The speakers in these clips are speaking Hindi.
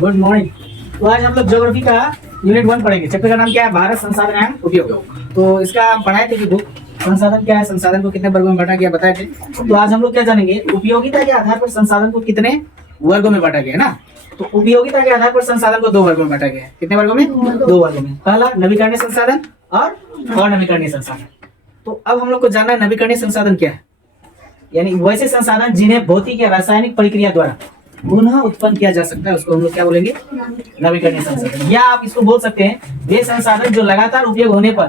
Good morning. तो आज हम लोग ज्योग्राफी का यूनिट 1 पढ़ेंगे। चैप्टर का नाम क्या है? भारत संसाधन एवं उपयोग। तो इसका हम पढ़ाए थे कि बुक संसाधन क्या है, संसाधन को कितने वर्गों में बांटा गया बताए थे। तो आज हम लोग क्या जानेंगे, उपयोगिता के आधार पर संसाधन को कितने वर्गों में बांटा गया है ना। तो उपयोगिता के आधार पर संसाधन को 2 वर्गों में बांटा गया है। कितने वर्गों में? 2 वर्गों में। पहला नवीकरणीय संसाधन और अनवीकरणीय संसाधन। तो अब हम लोग को जानना है नवीकरणीय संसाधन क्या है, यानी वैसे संसाधन जिन्हें भौतिक या रासायनिक प्रक्रिया द्वारा पुनः उत्पन्न किया जा सकता है, उसको हम लोग क्या बोलेंगे? नवीकरणीय संसाधन। या आप इसको बोल सकते हैं वे संसाधन जो लगातार उपयोग होने पर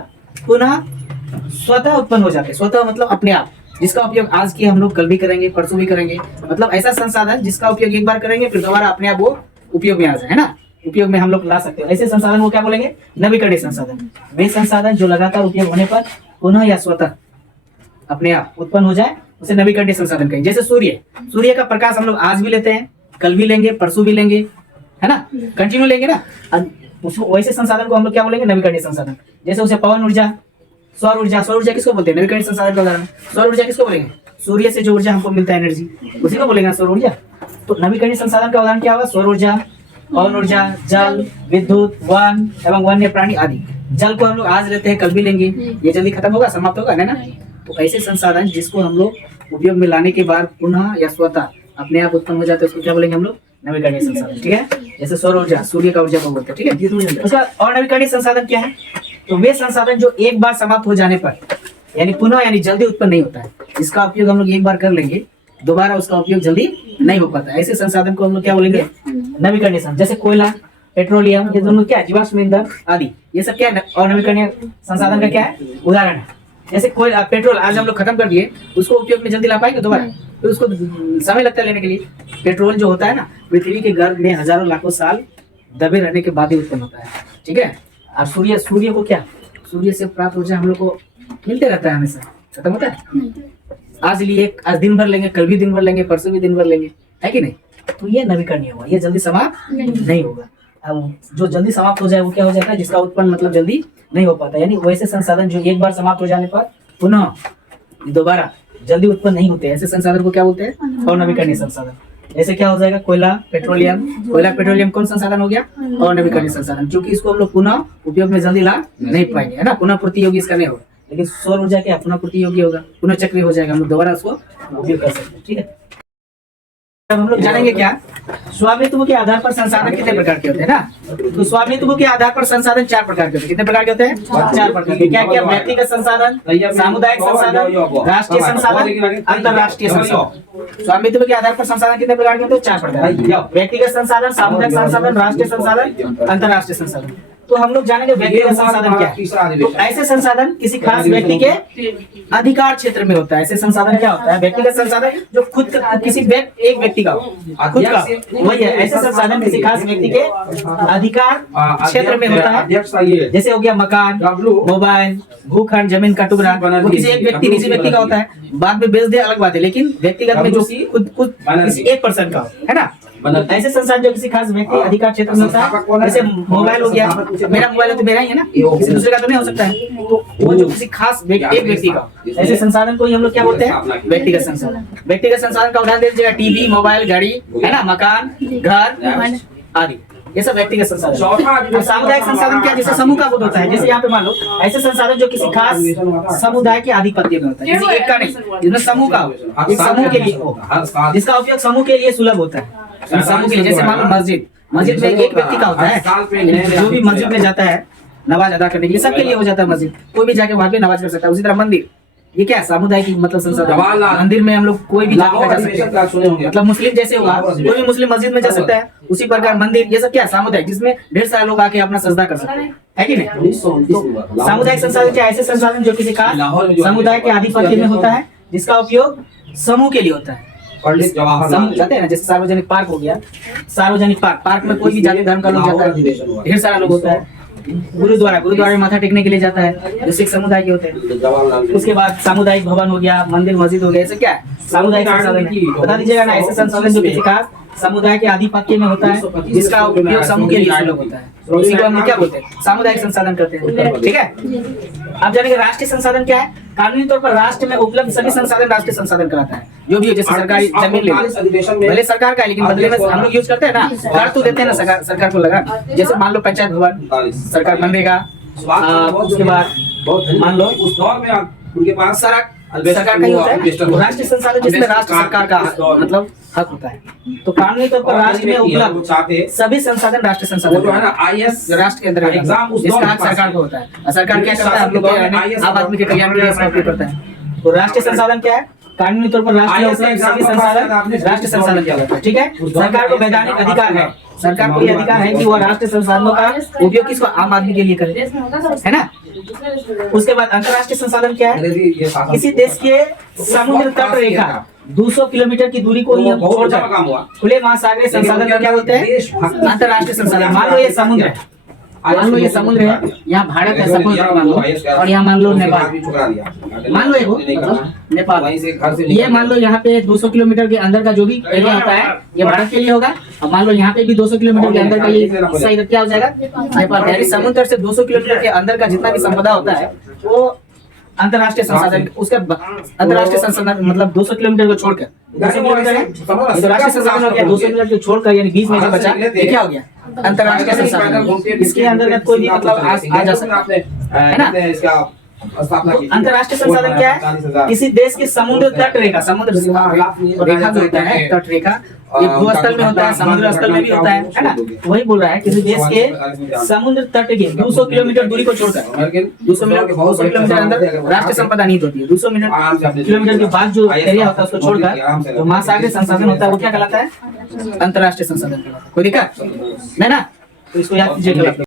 पुनः स्वतः उत्पन्न हो जाते हैं। स्वतः मतलब अपने आप, जिसका उपयोग आज की हम लोग कल भी करेंगे, परसों भी करेंगे। मतलब ऐसा संसाधन जिसका उपयोग एक बार करेंगे फिर दोबारा अपने आप वो उपयोग में आ जाए, है ना। उपयोग में हम लोग ला सकते हैं। ऐसे संसाधन को क्या बोलेंगे? नवीकरणीय संसाधन। वे संसाधन जो लगातार उपयोग होने पर पुनः या स्वतः अपने आप उत्पन्न हो जाए, उसे नवीकरणीय संसाधन कहेंगे। जैसे सूर्य का प्रकाश हम लोग आज भी लेते हैं, कल भी लेंगे, परसों भी लेंगे, है ना, कंटिन्यू लेंगे ना। वैसे संसाधन को हम लोग क्या बोलेंगे? नवीकरणीय संसाधन। जैसे उसे पवन ऊर्जा, सौर ऊर्जा किसको बोलते हैं? नवीकरणीय संसाधन का उदाहरण। सौर ऊर्जा किसको बोलेंगे? सूर्य से जो ऊर्जा हमको मिलता है एनर्जी, उसी को बोलेंगे सौर ऊर्जा। तो नवीकरणीय संसाधन का उदाहरण क्या होगा? सौर ऊर्जा, पवन ऊर्जा, जल, विद्युत, वन एवं वन्य प्राणी आदि। जल को हम लोग आज लेते हैं, कल भी लेंगे, ये जल्दी खत्म होगा, समाप्त होगा, है ना। तो ऐसे संसाधन जिसको हम लोग उपयोग में लाने के बाद पुनः या स्वतः अपने आप उत्पन्न हो जाते हैं, उसको क्या बोलेंगे हम लोग? नवीकरणीय संसाधन। ठीक है। जैसे सौर ऊर्जा, सूर्य का ऊर्जा को बोलते हैं। ठीक है। उसका और नवीकरणीय संसाधन क्या है? तो वे संसाधन जो एक बार समाप्त हो जाने पर यानी पुनः यानी जल्दी उत्पन्न नहीं होता है, जिसका उपयोग हम लोग एक बार कर लेंगे, दोबारा उसका उपयोग जल्दी नहीं हो पाता। ऐसे संसाधन को हम लोग क्या बोलेंगे? नवीकरणीय संसाधन। जैसे कोयला, पेट्रोलियम, ये दोनों क्या है? जीवाश्म ईंधन आदि, ये सब क्या है? और नवीकरणीय संसाधन का क्या है? उदाहरण है। जैसे कोई पेट्रोल आज हम लोग खत्म कर दिए, उसको उपयोग में जल्दी ला पाएंगे दोबारा? तो उसको समय लगता है लेने के लिए। पेट्रोल जो होता है ना, पृथ्वी के गर्भ में हजारों लाखों साल दबे रहने के बाद ही उत्पन्न होता है। ठीक है। और सूर्य को क्या? सूर्य से प्राप्त ऊर्जा हम लोग को मिलते रहता है, हमेशा खत्म होता है। आज दिन भर लेंगे, कल भी दिन भर लेंगे, परसों भी दिन भर लेंगे, है कि नहीं। तो ये नवीकरणीय होगा, ये जल्दी समाप्त नहीं होगा। अब जो जल्दी समाप्त हो जाए वो क्या हो जाता है? जिसका उत्पन्न मतलब जल्दी नहीं हो पाता। यानी वैसे संसाधन जो एक बार समाप्त हो जाने पर पुनः दोबारा जल्दी उत्पन्न नहीं होते, ऐसे संसाधन को क्या बोलते हैं? अनवीकरणीय संसाधन। ऐसे क्या हो जाएगा? कोयला, पेट्रोलियम कौन संसाधन हो गया? अनवीकरणीय संसाधन, क्योंकि इसको हम लोग पुनः उपयोग में जल्दी ला नहीं पाएंगे, है ना। पुनः पूर्ति योग्य इसका नहीं होगा। लेकिन सौर ऊर्जा क्या? पुनः पूर्ति योग्य होगा, पुनः चक्रीय हो जाएगा, हम लोग दोबारा उसको उपयोग कर सकते हैं। ठीक है। अब हम लोग जानेंगे क्या? स्वामित्व के आधार पर संसाधन कितने प्रकार के होते हैं ना। तो स्वामित्व के आधार पर संसाधन 4 प्रकार के होते हैं। कितने प्रकार के होते हैं? 4 प्रकार के। क्या क्या? व्यक्तिगत संसाधन, सामुदायिक संसाधन, राष्ट्रीय संसाधन, अंतरराष्ट्रीय संसाधन। स्वामित्व के आधार पर संसाधन कितने प्रकार के होते हैं? 4 प्रकार। व्यक्तिगत संसाधन, सामुदायिक संसाधन, राष्ट्रीय संसाधन, अंतरराष्ट्रीय संसाधन। तो हम लोग जानेंगे व्यक्तिगत संसाधन क्या है। तो ऐसे संसाधन किसी खास व्यक्ति के अधिकार क्षेत्र में होता है। ऐसे संसाधन क्या होता है? व्यक्तिगत संसाधन जो खुद किसी एक व्यक्ति का खुद का वही है। ऐसे संसाधन किसी खास व्यक्ति के अधिकार क्षेत्र में होता है। जैसे हो गया मकान, मोबाइल, भूखंड, जमीन का टुकड़ा, वो किसी एक व्यक्ति, निजी व्यक्ति का होता है। बाद में बेच दे अलग बात है, लेकिन व्यक्तिगत में जो खुद किसी एक पर्सन का है ना। ऐसे संसाधन जो किसी खास व्यक्ति अधिकार क्षेत्र में होता है। जैसे मोबाइल हो गया, मेरा मोबाइल है तो मेरा ही है ना, किसी दूसरे का तो नहीं हो सकता है। तो वो जो किसी खास एक व्यक्ति का, ऐसे संसाधन को ही हम लोग क्या बोलते हैं? व्यक्तिगत संसाधन। व्यक्तिगत संसाधन का उदाहरण दे दीजिएगा, टीवी, मोबाइल, घड़ी, है ना, मकान, घर आदि, ये सब व्यक्तिगत संसाधन। सामुदायिक संसाधन क्या? जैसे समूह का बोध होता है। जैसे यहाँ पे मान लो ऐसे संसाधन जो किसी खास समुदाय के आधिपत्य में होता है, किसी एक का नहीं, जिसमें समूह का एक समूह के लिए हो, जिसका उपयोग समूह के लिए सुलभ होता है। समूह के लिए, जैसे मान लो मस्जिद में एक व्यक्ति का होता है, जो भी मस्जिद में जाता है नमाज अदा करने के लिए, सबके लिए हो जाता है मस्जिद, कोई भी जाके वहां पे नमाज कर सकता है। उसी तरह मंदिर, ये क्या है? सामुदायिक मतलब संसाधन। मंदिर में हम लोग कोई भी जाके जा सकते हैं, मतलब मुस्लिम जैसे होगा, कोई भी मुस्लिम मस्जिद में जा सकता है। उसी प्रकार मंदिर, ये सब क्या है? सामुदायिक, जिसमें ढेर सारे लोग आके अपना सजदा कर सकते हैं, है कि नहीं। तो सामुदायिक संसाधन क्या? ऐसे संसाधन जो किसी खास समुदाय के आधिपत्य में होता है, जिसका उपयोग समूह के लिए होता है। जाते हैं ना, जैसे सार्वजनिक पार्क हो गया, सार्वजनिक पार्क में कोई भी जाति धर्म का लोग जाता है, ढेर सारा लोग होता है। गुरुद्वारा में माथा टेकने के लिए जाता है, जो सिख समुदाय के होते हैं। उसके बाद सामुदायिक भवन हो गया, मंदिर मस्जिद हो गया, ऐसे क्या है? सामुदायिक संसाधन है। बता दीजिएगा ना, ऐसे संसाधन जो किसी खास समुदाय के आधिपत्य में होता है, जिसका उपयोग समूह के लिए सुलभ होता है, उसी को हम क्या बोलते हैं? सामुदायिक संसाधन करते हैं। ठीक है। अब जानेंगे राष्ट्रीय संसाधन क्या है। कानूनी तौर पर राष्ट्र में उपलब्ध सभी संसाधन राष्ट्रीय संसाधन कहलाता है। जो भी हो, जैसे सरकारी जमीन ले लो, भले सरकार का है लेकिन बदले में हम लोग यूज करते हैं ना, कर तो देते हैं ना सरकार को लगा। जैसे मान लो पंचायत भवन सरकार मनरेगा, उसके बाद मान लो उस दौर में उनके पास सड़क सरकार का ही होता है। तो राष्ट्रीय संसाधन जिसमें राष्ट्र सरकार का मतलब हक होता है। तो कानूनी तौर पर राष्ट्र में उपलब्ध सभी संसाधन राष्ट्रीय संसाधन जो है ना IAS राष्ट्र के अंदर एग्जाम उस जिसका हक सरकार को होता है। और सरकार क्या करता है, हम लोग आम आदमी के कल्याण के लिए इसका उपयोग करता है। तो राष्ट्रीय संसाधन क्या है, कानूनी तौर पर राष्ट्रीय उपलब्ध सभी संसाधन राष्ट्रीय संसाधन क्या होता है, ठीक है। सरकार को वैधानिक अधिकार है, सरकार को ये अधिकार है कि वह राष्ट्रीय संसाधनों का उपयोग किसको, आम आदमी के लिए करे, है ना। उसके बाद अंतर्राष्ट्रीय संसाधन क्या है, किसी देश के समुद्र तट रेखा 200 किलोमीटर की दूरी को ही हम छोड़कर खुले महासागरीय संसाधन को क्या बोलते हैं, अंतर्राष्ट्रीय संसाधन। मान लो ये समुद्र है, मान लो ये समुद्र है, यहाँ भारत है समुद्र मान लो, और यहाँ मान लो नेपाल, मान लो नेपाल, ये मान लो यहाँ पे 200 किलोमीटर के अंदर का जो भी एरिया होता है ये भारत के लिए होगा। और मान लो यहाँ पे भी 200 किलोमीटर के अंदर का ये हिस्सा इधर क्या हो जाएगा, नेपाल। यानी समुद्र से 200 किलोमीटर के अंदर का जितना भी संपदा होता है वो अंतर्राष्ट्रीय संसाधन, उसका अंतर्राष्ट्रीय संसाधन मतलब 200 किलोमीटर को छोड़कर 200 किलोमीटर है तो राष्ट्रीय संसाधन हो गया। 200 किलोमीटर को छोड़कर यानी 20 में जो बचा ये क्या हो गया, अंतर्राष्ट्रीय संसाधन। इसके अंतर्गत कोई भी मतलब आ जा सकता है ना। अंतर्राष्ट्रीय संसाधन क्या है, किसी देश की समुद्र तट रेखा, समुद्र रेखा जो होता है तट रेखा, ये भूस्थल में होता है, समुद्र स्थल में भी होता है ना। वही बोल रहा है किसी देश के समुद्र तट के 200 किलोमीटर दूरी को छोड़कर 200 किलोमीटर अंदर राष्ट्रीय संपदा नहीं होती है। 200 किलोमीटर के बाद जो एरिया होता है उसको छोड़कर जो महासागरीय संसाधन होता है वो क्या कहलाता है, अंतर्राष्ट्रीय संसाधन। कोई दिक्कत नहीं ना, तो इसको याद कीजिएगा।